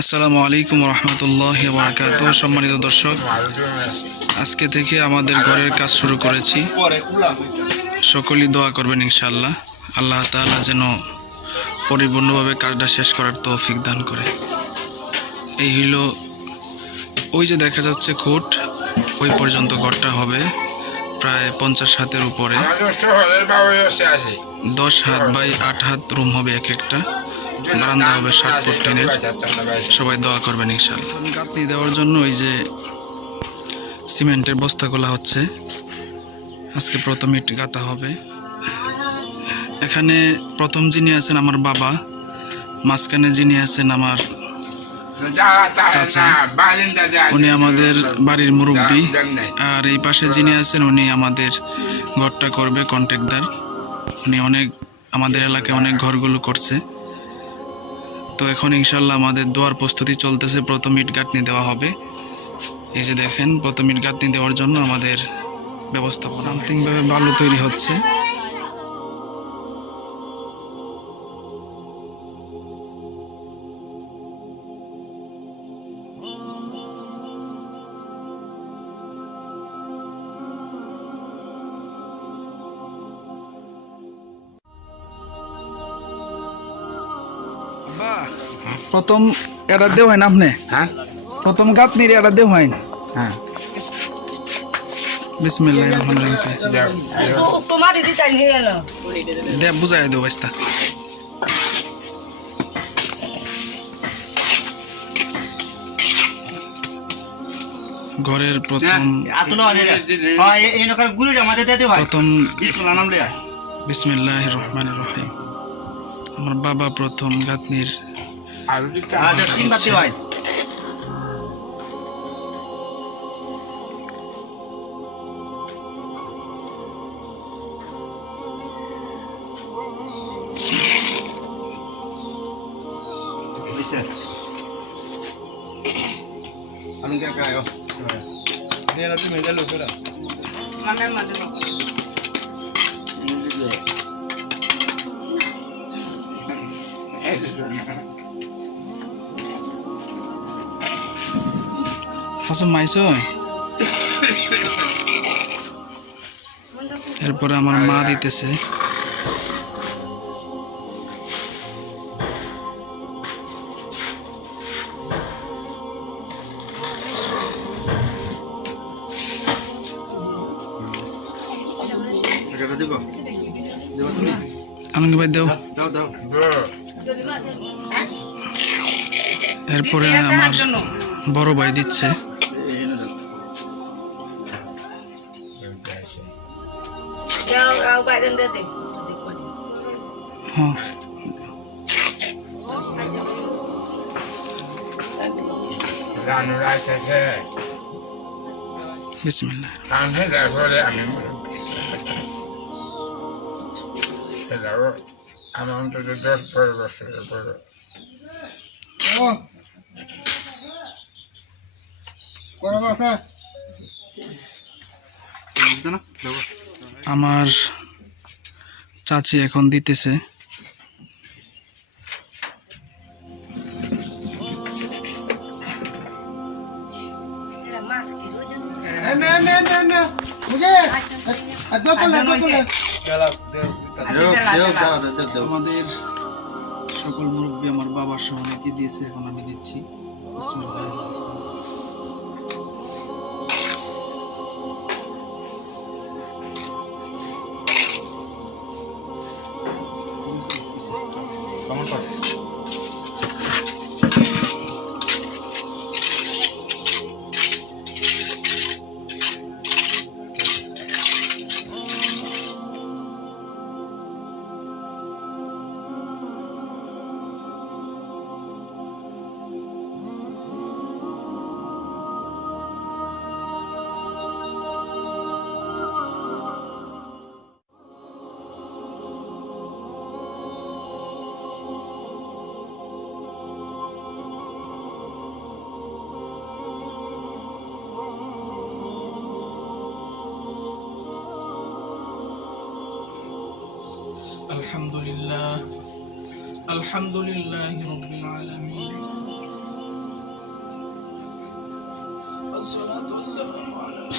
আসসালামু আলাইকুম রহমতুল্লাহ বারাকাত সম্মানিত দর্শক। আজকে থেকে আমাদের ঘরের কাজ শুরু করেছি। সকলেই দোয়া করবেন ইনশাল্লাহ আল্লাহ তাআলা যেন পরিপূর্ণভাবে কাজটা শেষ করার তৌফিক দান করে। এই হইল ওই যে দেখা যাচ্ছে খুঁট ওই পর্যন্ত ঘরটা হবে প্রায় পঞ্চাশ হাতের উপরে। দশ হাত বাই আট হাত রুম হবে এক একটা। বারান্দা হবে ষাট ফুট টেনের সবাই দোয়া করবেন ইনশাআল্লাহ গাঁথনি দেওয়ার জন্য ওই যে সিমেন্টের বস্তাগুলো হচ্ছে। আজকে প্রথম ইট গাঁথা হবে। এখানে প্রথম যিনি আছেন আমার বাবা মাঝখানে যিনি আছেন আমার চাচা। উনি আমাদের বাড়ির মুরব্বী। আর এই পাশে যিনি আছেন উনি আমাদের ঘরটা করবে কন্ট্রাক্টদার উনি অনেক আমাদের এলাকায় অনেক ঘরগুলো করছে। তো এখন ইনশাল্লাহ আমাদের দোয়ার প্রস্তুতি চলতেছে। প্রথম ইট গাঁথনি দেওয়া হবে। এই যে দেখেন প্রথম ইট গাঁথনি দেওয়ার জন্য আমাদের ব্যবস্থাপনা সামথিংভাবে বালু তৈরি হচ্ছে। প্রথম এটা দেও হয় না আপনি? হ্যাঁ। প্রথম গাঁথনির এটা দেও হয় হ্যাঁ। বিসমিল্লাহ রহমান রহিম নিয়ে বুঝাই বাইস্তা ঘরের প্রথম হ্যাঁ প্রথম বিসমিল্লাহ রহমান রহিম আমার বাবা প্রথম গাঁথনির আচ্ছা তিন বাদ দে ভাই হইছে আমি কে কে আয়ো? নিয়ে না তুমি মেজাল লোকেরা মানে মানে হাসন মাইছ এরপরে আমার মা দিতেছে। ভাই এরপরে আমার বড় ভাই দিচ্ছে। যাও বাইরেন দে দে বিসমিল্লাহ আমার অন্তত দশ বারো বছরের পরে আমার চাচি এখন দিতেছে। আমাদের সকল মুরব্বী আমার বাবার সহ দিয়েছে এখন আমি দিচ্ছি। বিসমিল্লাহ الحمد لله. الحمد لله رب العالمين. والصلاة والسلام على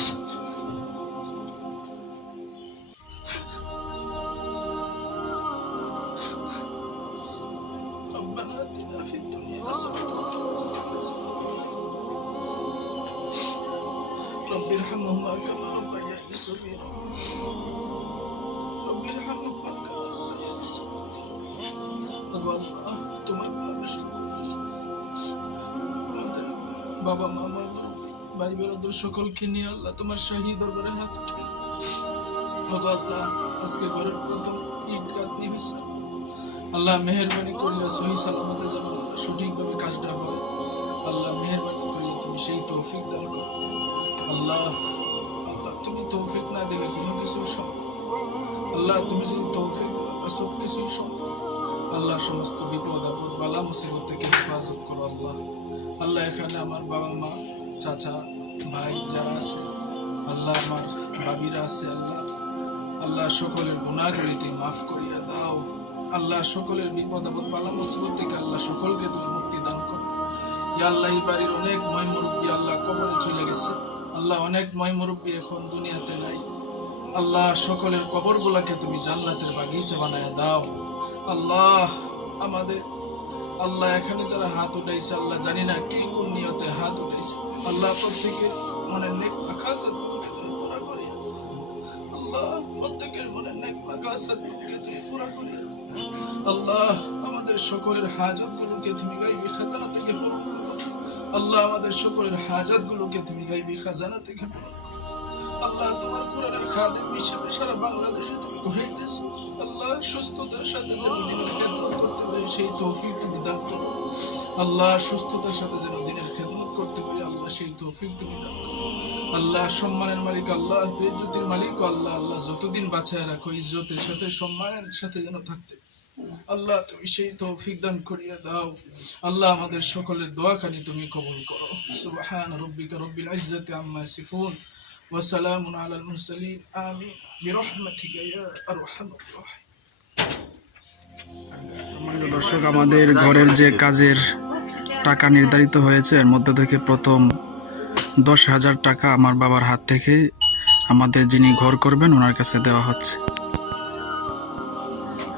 ربنا آتنا في الدنيا حسنة. رب ارحمهما كما ربياني صغيرا. رب ارحمهما. বাবা মা ভাই বেরোদের সকলকে নিয়ে আল্লাহ তোমার শাহী দরবারে হাত আল্লাহ, আজকে ঘরের প্রথম আল্লাহ, মেহরবানি করিয়া সহি সালামতে যেন সঠিকভাবে কাজটা হয় আল্লাহ, মেহরবানি করিয়া তুমি সেই তৌফিক দান করো। আল্লাহ আল্লাহ, তুমি তৌফিক না দিলে কোনো কিছু আল্লাহ, তুমি যদি তৌফিক সব কিছুই আল্লাহ সমস্ত বিপদ, আপদ, বালা, মুসিবত থেকে হেফাজত করো আল্লাহ। আল্লাহ এখানে আমার বাবা মা, চাচা, ভাই যারা আছে, আল্লাহ আমার ভাবিরা আছে, আল্লাহ। আল্লাহ সকলের গুণাগুলি মাফ করিয়া দাও। আল্লাহ সকলের বিপদ, আপদ, বালা, মুসিবত থেকে আল্লাহ সকলকে তুমি মুক্তি দান করো। ইয়া আল্লাহ, এই বাড়ির অনেক ময় মুরব্বী আল্লাহ কবরে চলে গেছে। আল্লাহ অনেক ময় মুরব্বী এখন দুনিয়াতে নাই। আল্লাহ, সকলের কবরগুলাকে তুমি জান্নাতের বাগিচা বানায় দাও। আল্লাহ, আমাদের, আল্লাহ এখানে যারা হাত উঠাইছে, আল্লাহ জানি না কে কোন নিয়তে হাত উঠাইছে। আল্লাহ প্রত্যেকের মনের নেক দাও। আল্লাহ, প্রত্যেকের নেক আল্লাহ, আমাদের সকলের হাজত গুলোকে তুমি গাইবি খাজানা থেকে আল্লাহ, আমাদের সকলের হাজত গুলোকে তুমি গাইবি খাজানা থেকে আল্লাহ তোমার কোরআনের হিসেবে সারা বাংলাদেশে তুমি আল্লাহ সুস্থতার সাথে যেন দিনের খেদমত করতে পারি, সেই তৌফিক তুমি দান করো। আল্লাহ সুস্থতার সাথে যেন দিনের খেদমত করতে পারি, আল্লাহ সেই তৌফিক তুমি দান করো। আল্লাহ সম্মানের মালিক আল্লাহ মালিক আল্লাহ আল্লাহ যতদিন বাঁচায় রাখো, ইজ্জতের সাথে, সম্মানের সাথে যেন থাকতে আল্লাহ তুমি সেই তৌফিক দান করিয়া দাও। আল্লাহ আমাদের সকলের দোয়াখানি তুমি কবুল করো। সুবহান রব্বিকা রব্বিল ইজ্জাতি আম্মা ইয়াসিফুন। ওয়া সালামুন আলাল মুরসালিন আমিন বিরহমাতিকা ইয়া আরহামার রাহিম সম্মানিত দর্শক আমাদের ঘরের যে কাজের টাকা নির্ধারিত হয়েছে এর মধ্যে থেকে প্রথম দশ হাজার টাকা আমার বাবার হাত থেকে আমাদের যিনি ঘর করবেন ওনার কাছে দেওয়া হচ্ছে।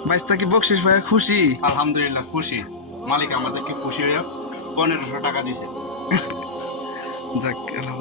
বাইশটা কি বকশিস ভাই খুশি? আলহামদুলিল্লাহ খুশি। মালিক আমাদেরকে খুশি হয়ে পনেরোশো টাকা দিছে যাক আলহামদুলিল্লাহ।